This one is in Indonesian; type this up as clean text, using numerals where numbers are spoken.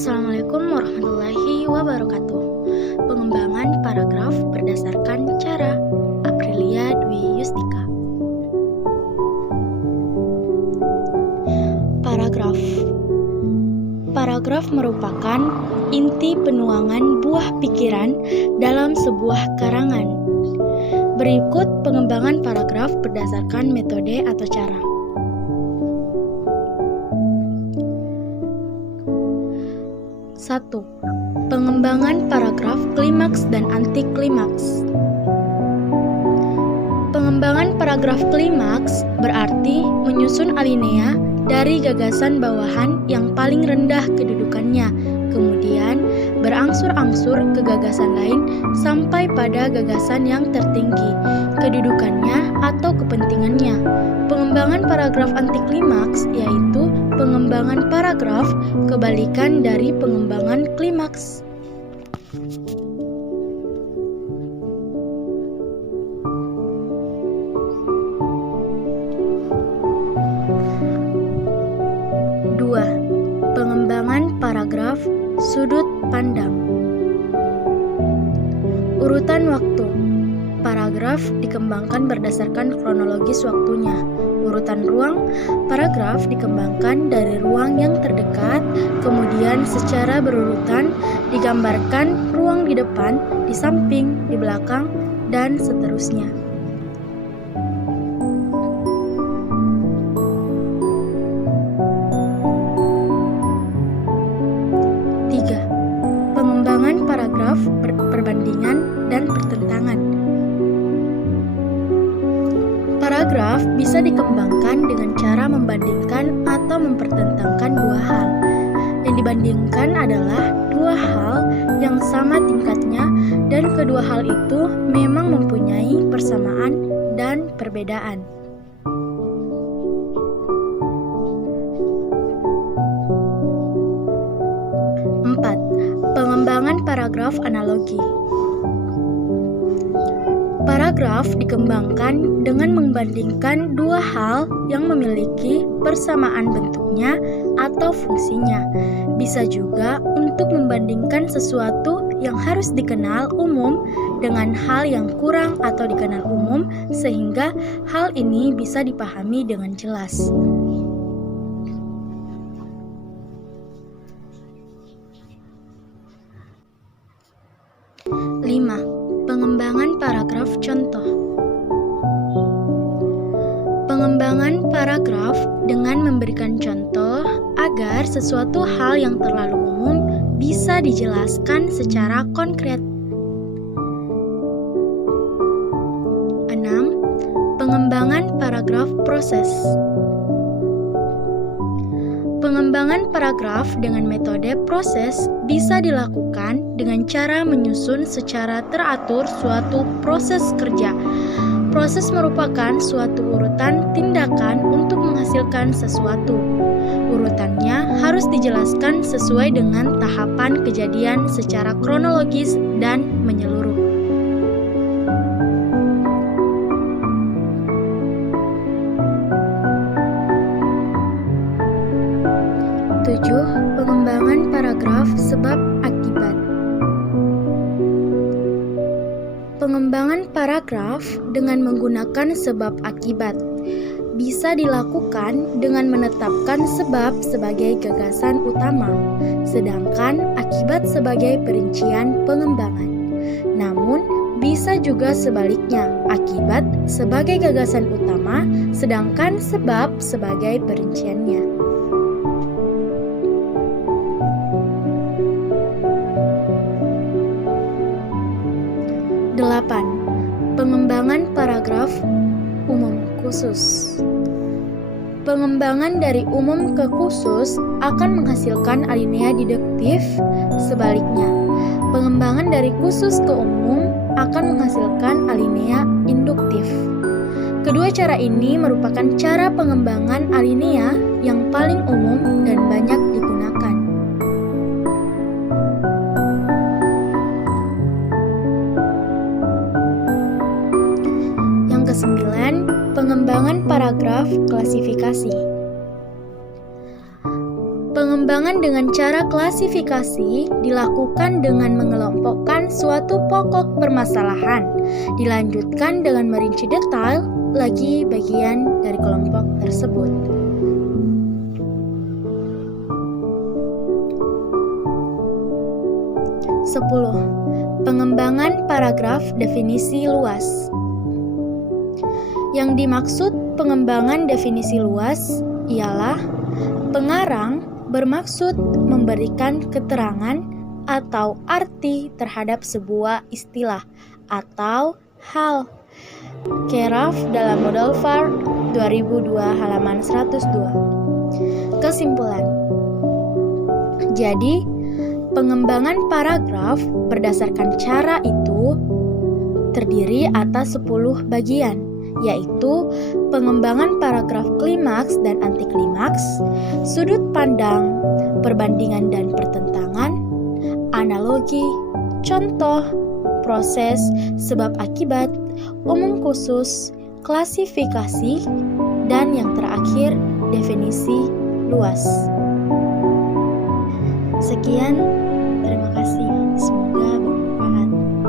Assalamualaikum warahmatullahi wabarakatuh. Pengembangan paragraf berdasarkan cara Aprilia Dwi Yustika. Paragraf merupakan inti penuangan buah pikiran dalam sebuah karangan. Berikut pengembangan paragraf berdasarkan metode atau cara. 1. Pengembangan paragraf klimaks dan anti klimaks. Pengembangan paragraf klimaks berarti menyusun alinea dari gagasan bawahan yang paling rendah kedudukannya, kemudian berangsur-angsur ke gagasan lain sampai pada gagasan yang tertinggi, kedudukannya atau kepentingannya. Pengembangan paragraf anti klimaks yaitu pengembangan paragraf kebalikan dari pengembangan klimaks. Pengembangan paragraf sudut pandang. Urutan waktu. Paragraf dikembangkan berdasarkan kronologis waktunya. Urutan ruang. Paragraf dikembangkan dari ruang yang terdekat, kemudian secara berurutan digambarkan ruang di depan, di samping, di belakang, dan seterusnya. 3. Pengembangan paragraf perbandingan dan pertentangan. Paragraf bisa dikembangkan dengan cara membandingkan atau mempertentangkan dua hal. Yang dibandingkan adalah dua hal yang sama tingkatnya dan kedua hal itu memang mempunyai persamaan dan perbedaan. 4. Pengembangan paragraf analogi. Paragraf dikembangkan dengan membandingkan dua hal yang memiliki persamaan bentuknya atau fungsinya. Bisa juga untuk membandingkan sesuatu yang harus dikenal umum dengan hal yang kurang atau dikenal umum sehingga hal ini bisa dipahami dengan jelas. 5. Pengembangan paragraf contoh. Pengembangan paragraf dengan memberikan contoh agar sesuatu hal yang terlalu umum bisa dijelaskan secara konkret. 6. Pengembangan paragraf proses. Pengembangan paragraf dengan metode proses bisa dilakukan dengan cara menyusun secara teratur suatu proses kerja. Proses merupakan suatu urutan tindakan untuk menghasilkan sesuatu. Urutannya harus dijelaskan sesuai dengan tahapan kejadian secara kronologis dan menyeluruh. 7. Pengembangan paragraf sebab akibat. Pengembangan paragraf dengan menggunakan sebab akibat bisa dilakukan dengan menetapkan sebab sebagai gagasan utama, sedangkan akibat sebagai perincian pengembangan. Namun, bisa juga sebaliknya, akibat sebagai gagasan utama, sedangkan sebab sebagai perinciannya. 8. Pengembangan paragraf umum khusus. Pengembangan dari umum ke khusus akan menghasilkan alinea deduktif. Sebaliknya, pengembangan dari khusus ke umum akan menghasilkan alinea induktif. Kedua cara ini merupakan cara pengembangan alinea yang paling umum dan banyak digunakan. Ke-9. Pengembangan paragraf klasifikasi. Pengembangan Pengembangan dengan cara klasifikasi dilakukan dengan mengelompokkan suatu pokok permasalahan, dilanjutkan dengan merinci detail lagi bagian dari kelompok tersebut. Sepuluh. Pengembangan paragraf definisi luas. Yang dimaksud pengembangan definisi luas ialah pengarang bermaksud memberikan keterangan atau arti terhadap sebuah istilah atau hal. Keraf dalam model VAR 2002 halaman 102. Kesimpulan. Jadi, pengembangan paragraf berdasarkan cara itu terdiri atas 10 bagian, yaitu pengembangan paragraf klimaks dan antiklimaks, sudut pandang, perbandingan dan pertentangan, analogi, contoh, proses, sebab akibat, umum khusus, klasifikasi, dan yang terakhir definisi luas. Sekian